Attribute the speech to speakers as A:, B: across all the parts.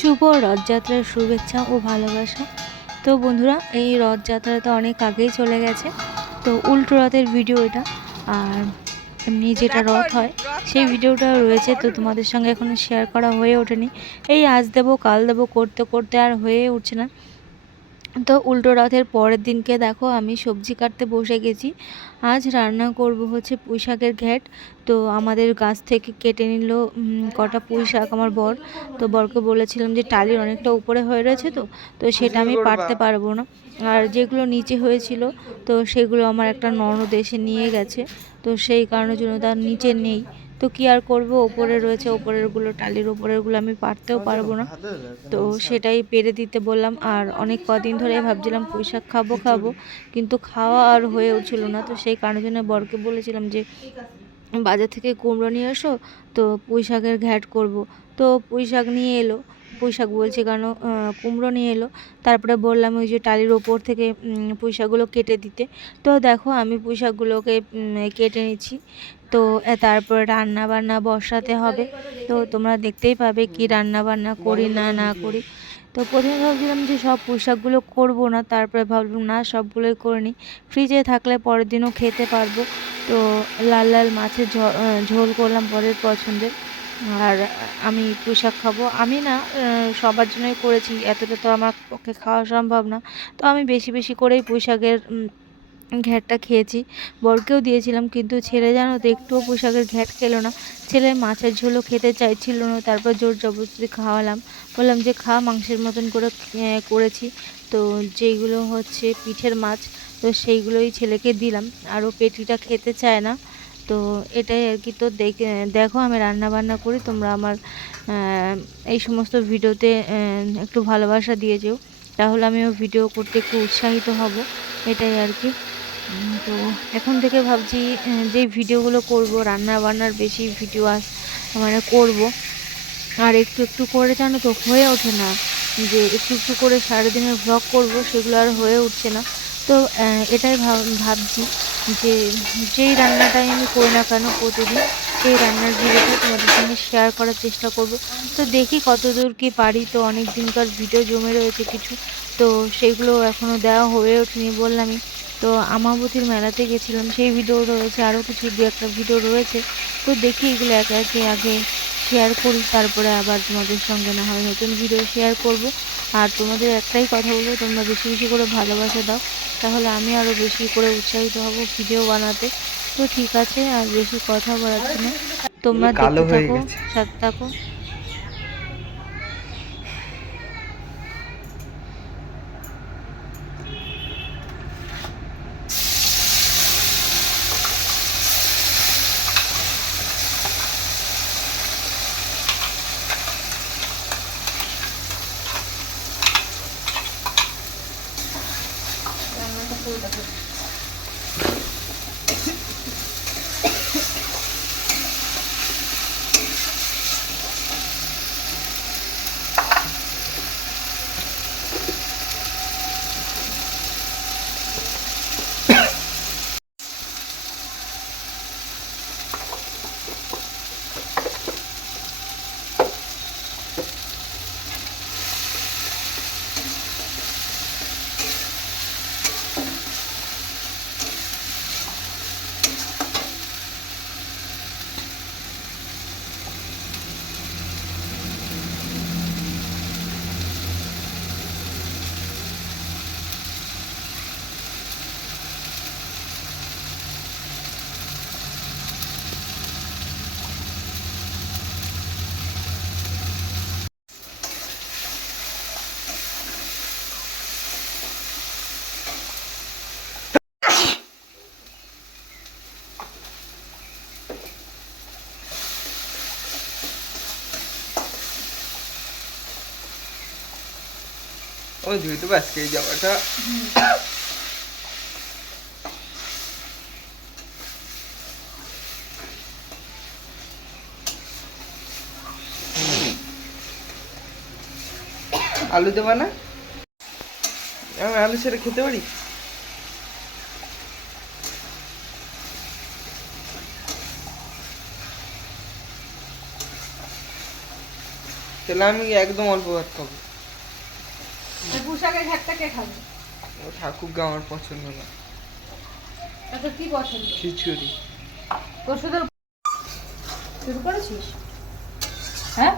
A: শুভ রথযাত্রার শুভেচ্ছা ও ভালোবাসা। তো বন্ধুরা এই রথযাত্রা তো অনেক আগেই চলে গেছে। তো উল্টো রথের ভিডিও এটা আর এমনি যেটা রথ হয় সেই ভিডিওটা রয়েছে। তো তোমাদের সঙ্গে এখনও শেয়ার করা হয়ে ওঠেনি। এই আজ দেবো কাল দেবো করতে করতে আর হয়ে উঠছে না। তো উল্টো রথের পরের দিনকে দেখো আমি সবজি কাটতে বসে গেছি। আজ রান্না করব হচ্ছে পুঁই শাকের ঘ্যাট। তো আমাদের গাছ থেকে কেটে নিল কটা পুঁই শাক আমার বর। তো বরকে বলেছিলাম যে টালির অনেকটা উপরে হয়ে রয়েছে তো তো সেটা আমি পারতে পারব না। আর যেগুলো নিচে হয়েছিল তো সেগুলো আমার একটা ননদ এসে নিয়ে গেছে। তো সেই কারণের জন্য তার নিচে নেই। তো কি আর করব? ওপরে রয়েছে ওপরেরগুলো টালির ওপরেরগুলো আমি পারতেও পারব না। তো সেটাই পেরে দিতে বললাম। আর অনেক কদিন ধরে ভাবছিলাম পুঁই শাক খাব খাব। কিন্তু খাওয়া আর হয়ে উঠছিল না। তো সেই কারণের জন্য বরকে বলেছিলাম যে বাজার থেকে কুমড়ো নিয়ে এসো তো পুঁই শাকের ঘ্যাট করব। তো পুঁই শাক নিয়ে এলো। পুঁই শাক বলছে কেন? কুমড়ো নিয়ে এলো। তারপরে বললাম ওই যে টালির ওপর থেকে উম, পুঁই শাকগুলো কেটে দিতে। তো দেখো আমি পুঁই শাকগুলোকে কেটে নিচ্ছি। তো তারপরে রান্না বান্না বসাতে হবে। তো তোমরা দেখতেই পাবে কি রান্না বান্না করি না না করি। তো প্রথমে ভাবছিলাম যে সব পুঁই শাকগুলো করব না তারপরে ভাবলাম না সবগুলোই করে নিই। ফ্রিজে থাকলে পরের দিনও খেতে পারব। তো লাল লাল মাছের ঝোল করলাম বরের পছন্দের আর আমি পুঁই শাক খাব। আমি না সবার জন্যই করেছি এতটা তো আমার পক্ষে খাওয়া সম্ভব না। তো আমি বেশি বেশি করেই পুঁই শাকের উম, ঘ্যাটটা খেয়েছি। বরকেও দিয়েছিলাম, কিন্তু ছেলে জানো তো, একটুও পোশাকের ঘ্যাট খেলো না। ছেলে মাছের ঝোলও খেতে চাইছিল না, তারপর জোর জবরদস্তি খাওয়ালাম। বললাম যে, খা, মাংসের মতন করে করেছি। তো যেইগুলো হচ্ছে পিঠের মাছ, তো সেইগুলোই ছেলেকে দিলাম। আর ও পেটিটা খেতে চায় না। তো এটাই আর কি। তো দেখে আমি রান্না বান্না করি, তোমরা আমার এই সমস্ত ভিডিওতে একটু ভালোবাসা দিয়ে যেও। তাহলে আমিও ভিডিও করতে একটু উৎসাহিত হব। এটাই আর কি। তো এখন থেকে ভাবছি যে ভিডিওগুলো করব রান্না বান্নার বেশি ভিডিও আস মানে করব। আর একটু একটু করে জানো তো হয়ে ওঠে না, যে একটু একটু করে সারাদিনের ভ্লগ করব, সেগুলো আর হয়ে উঠছে না। তো এটাই ভাব- ভাবছি যে যেই রান্নাটাই আমি করি না কেন প্রতিদিন, সেই রান্নার ভিডিওটা তোমাদের সঙ্গে শেয়ার করার চেষ্টা করব। তো দেখি কতদূর কি পারি, তো অনেক দিনকার ভিডিও জমে রয়েছে কিছু, তো সেগুলো এখনও দেওয়া হয়ে ওঠেনি বললামই। তো আমাবতীর মেলাতে গেছিলাম সেই ভিডিও রয়েছে আরও কিছু দু একটা ভিডিও রয়েছে। তো দেখি এগুলো একে একে আগে শেয়ার করি তারপরে আবার তোমাদের সঙ্গে না হয় নতুন ভিডিও শেয়ার করব। আর তোমাদের একটাই কথা বলব তোমরা বেশি বেশি করে ভালোবাসা দাও তাহলে আমি আরও বেশি করে উৎসাহিত হব ভিডিও বানাতে। তো ঠিক আছে আর বেশি কথা বলার জন্য তোমরা দেখতে থাকো। সাথে থাকো।
B: ওই ধুয়ে তো আজকে এই জামাটা আলু দেবা না আমি আলু ছেড়ে খেতে পারি তাহলে আমি একদম অল্প ভাত খাব
C: ঘাটটা কে খাবে?
B: ও আমার পছন্দ না।
C: তোর কি পছন্দ?
B: খিচুড়ি।
C: শুধু শুরু করেছিস? হ্যাঁ?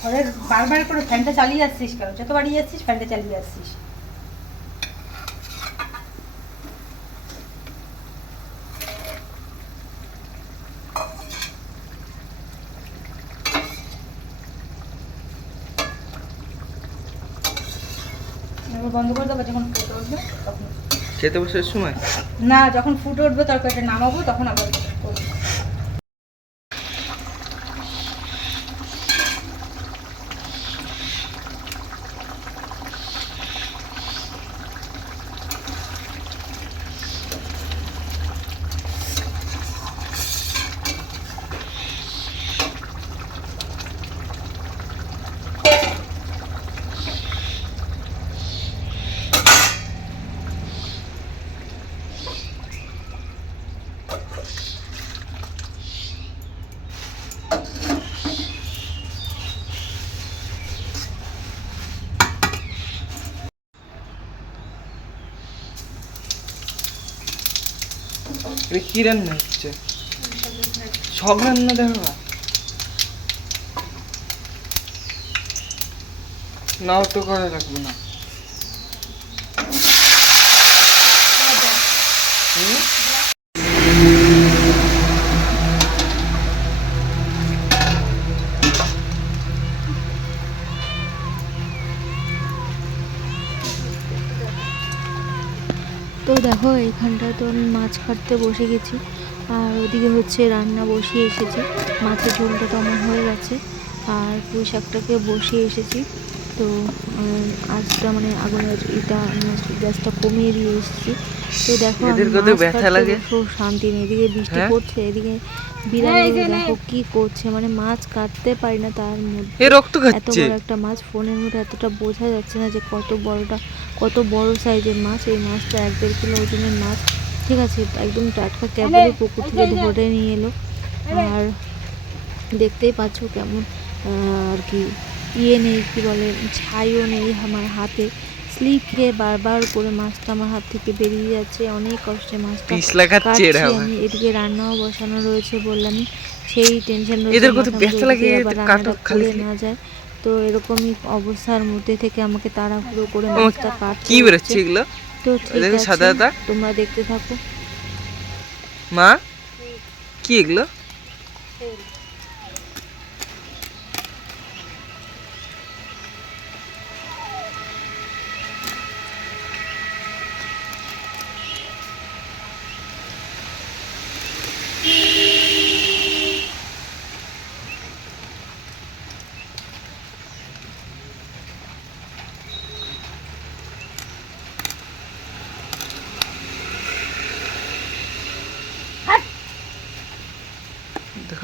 C: ঘরের বারবার করে ফ্যানটা চালিয়ে যাচ্ছিস কেন? যত বাড়ি যাচ্ছিস ফ্যানটা চালিয়ে যাচ্ছিস এবার বন্ধ করে দেবো যখন ফুটে উঠবে তখন
B: খেতে বসে সময়?
C: না যখন ফুটে উঠবে তরকারিটা নামাবো তখন আবার করব।
B: এটা কি রান্না হচ্ছে সব রান্না দেখো। নাও তো করা রাখব না
A: দেখো, এইখানটায় তো আমি মাছ কাটতে বসে গেছি। আর ওদিকে হচ্ছে রান্না বসিয়ে এসেছি। মাছের ঝোলটা তো আমার হয়ে গেছে। আর পুঁই শাকটাকে বসিয়ে এসেছি। তো আজটা মানে আগুনের এটা গ্যাসটা কমিয়ে দিয়ে এসেছি। তো দেখো? বসেও শান্তি নেই এদিকে বৃষ্টি
B: হ্যাঁ?
A: পড়ছে এদিকে বিড়াল দেখো কি করছে মানে মাছ কাটতে পারি না তার মধ্যে। এত বড় একটা মাছ ফোনের মধ্যে এতটা বোঝা যাচ্ছে না যে কত বড়টা কত বড় সাইজের মাছ এই মাছটা এক দেড় কিলো ওজনের মাছ। ঠিক আছে একদম টাটকা ক্যাবেলি পুকুর থেকে ধরে নিয়ে এলো। আর। দেখতেই পাচ্ছ কেমন আর কি ইয়ে নেই কি বলে ছাইও নেই আমার হাতে। স্লিপ খেয়ে বারবার করে মাছটা আমার হাত থেকে বেরিয়ে যাচ্ছে অনেক কষ্টে মাছটা কাটছি
B: এরা
A: আমি। এদিকে রান্নাও বসানো রয়েছে বললাম সেই টেনশন
B: এদের কত ব্যথা লাগে, কাটো খালি।
A: না যায় তো এরকমই অবস্থার মধ্যে থেকে আমাকে তাড়াহুড়ো করে মাছটা কাটতে
B: কি বেরোচ্ছে এগুলো?
A: তো ঠিক আছে। তোমরা দেখতে থাকো।
B: মা? কি এগুলো?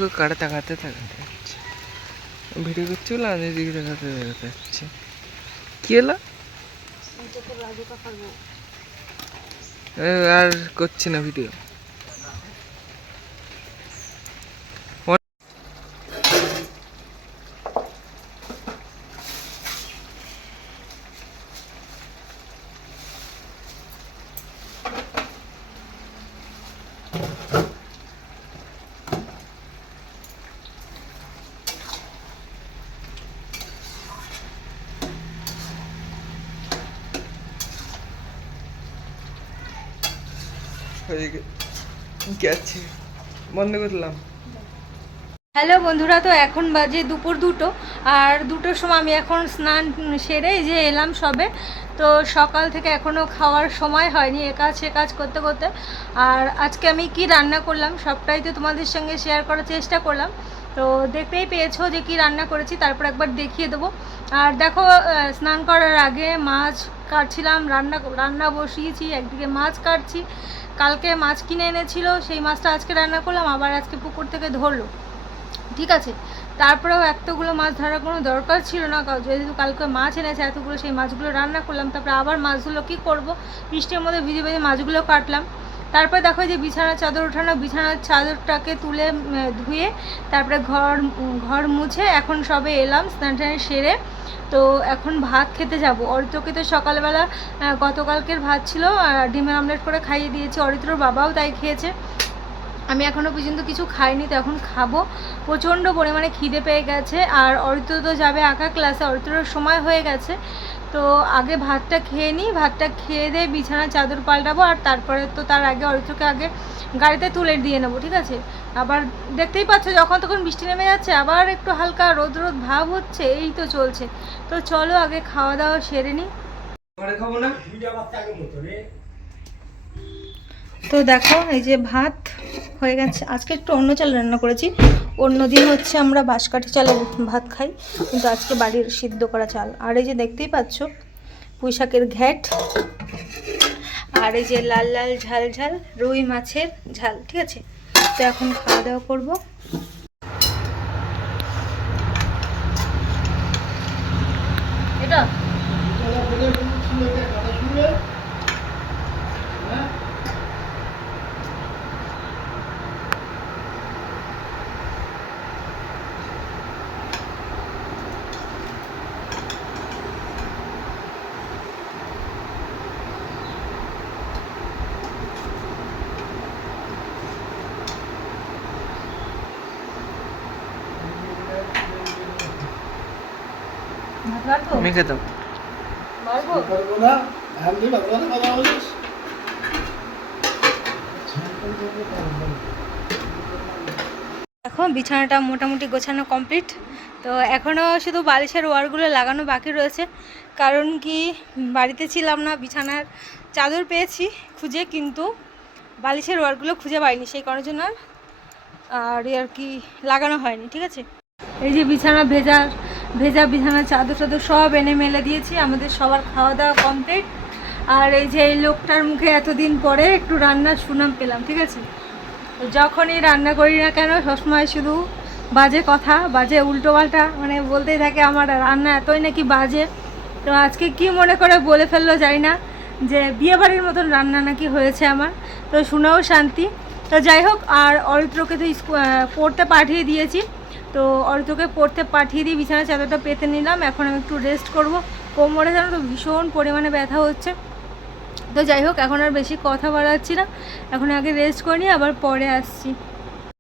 B: দেখো কারে তাকাতে তাকাতে যাচ্ছে। ভিডিও করছিল আমি এদিকে তাকাতে তাকাতে যাচ্ছে। কি এলো আর করছি না ভিডিও। গেছে। বন্ধ করলাম
C: হ্যালো বন্ধুরা, তো এখন বাজে দুপুর দুটো, আর দুটোর সময় আমি এখন স্নান সেরে যে এলাম সবে। তো সকাল থেকে এখনও খাওয়ার সময় হয়নি, এ কাজ সে কাজ করতে করতে। আর আজকে আমি কি রান্না করলাম সবটাই তো তোমাদের সঙ্গে শেয়ার করার চেষ্টা করলাম। তো দেখতেই পেয়েছ যে কি রান্না করেছি, তারপর একবার দেখিয়ে দেবো। আর দেখো স্নান করার আগে মাছ কাটছিলাম, রান্না রান্না বসিয়েছি, একদিকে মাছ কাটছি। কালকে মাছ কিনে এনেছিল, সেই মাছটা আজকে রান্না করলাম, আবার আজকে পুকুর থেকে ধরলো। ঠিক আছে, তারপরেও এতগুলো মাছ ধরার কোনো দরকার ছিল না যেহেতু কালকে মাছ এনেছে, এতগুলো সেই মাছগুলো রান্না করলাম, তারপরে আবার মাছগুলো কি করব, বৃষ্টির মধ্যে ভিজে ভিজে মাছগুলো কাটলাম। তারপরে দেখো যে বিছানার চাদর ওঠানো, বিছানার চাদরটাকে তুলে ধুয়ে তারপরে ঘর ঘর মুছে এখন সবে এলাম, স্নান টান সেরে। তো এখন ভাত খেতে যাব। অরিত্রকে তো সকালবেলা গতকালকের ভাত ছিল ডিমের অমলেট করে খাইয়ে দিয়েছি। অরিত্রর বাবাও তাই খেয়েছে। আমি এখনও পর্যন্ত কিছু খাইনি, তো এখন খাব। প্রচণ্ড পরিমাণে খিদে পেয়ে গেছে। আর অরিত্র তো যাবে আঁকা ক্লাসে। অরিত্রর সময় হয়ে গেছে। তো আগে ভাতটা খেয়ে নিই ভাতটা খেয়ে দিয়ে বিছানা চাদর পাল্টাবো আর তারপরে তো তার আগে অরিত্রকে আগে গাড়িতে তুলে দিয়ে নেব ঠিক আছে? আবার দেখতেই পাচ্ছ যখন তখন বৃষ্টি নেমে যাচ্ছে আবার একটু হালকা রোদ রোদ ভাব হচ্ছে এই তো চলছে। তো চলো আগে খাওয়া দাওয়া সেরে নিই
B: ঘরে খাব না?
C: তো দেখো, এই যে ভাত হয়ে গেছে। আজকে একটু অন্য চাল রান্না করেছি। অন্য দিন হচ্ছে আমরা বাঁশকাঠি চালে ভাত খাই, কিন্তু আজকে বাড়ির সিদ্ধ করা চাল। আর এই যে দেখতেই পাচ্ছ পুঁশাকের ঘ্যাট, আর এই যে লাল লাল ঝাল ঝাল রুই মাছের ঝাল, ঠিক আছে? তো এখন খাওয়া দাওয়া করব এটা
B: খেতাম।
C: বাড়বো এখন বিছানাটা মোটামুটি গোছানো কমপ্লিট তো এখনও শুধু বালিশের ওয়ারগুলো লাগানো বাকি রয়েছে। কারণ কি বাড়িতে ছিলাম না বিছানার চাদর পেয়েছি খুঁজে কিন্তু বালিশের ওয়ারগুলো খুঁজে পাইনি। সেই কারণের জন্য আর- আর আর কি লাগানো হয়নি ঠিক আছে? এই যে বিছানা ভেজা ভেজা বিছানা, চাদর টাদর সব এনে মেলে দিয়েছি, আমাদের সবার খাওয়া দাওয়া কমপ্লিট আর এই যে এই লোকটার মুখে এতদিন পরে একটু রান্নার সুনাম পেলাম, ঠিক আছে? তো যখনই রান্না করি না কেন, সবসময় শুধু বাজে কথা, বাজে উল্টো পাল্টা মানে বলতেই থাকে আমার রান্না এতই নাকি বাজে। তো আজকে কি মনে করে বলে ফেলল জানি না, যে বিয়েবাড়ির মতন রান্না নাকি হয়েছে আমার। তো শুনেও শান্তি। তো যাই হোক, আর অরিত্রকে তো পড়তে পাঠিয়ে দিয়েছি। তো অর্ধকে পড়তে পাঠিয়ে দিয়ে বিছানা চাদরটা পেতে নিলাম। এখন আমি একটু রেস্ট করব। কোমরে যেন তো ভীষণ পরিমাণে ব্যথা হচ্ছে। তো যাই হোক, এখন আর বেশি কথা বাড়াচ্ছি না। এখন আগে রেস্ট করে নিই আবার পরে আসছি।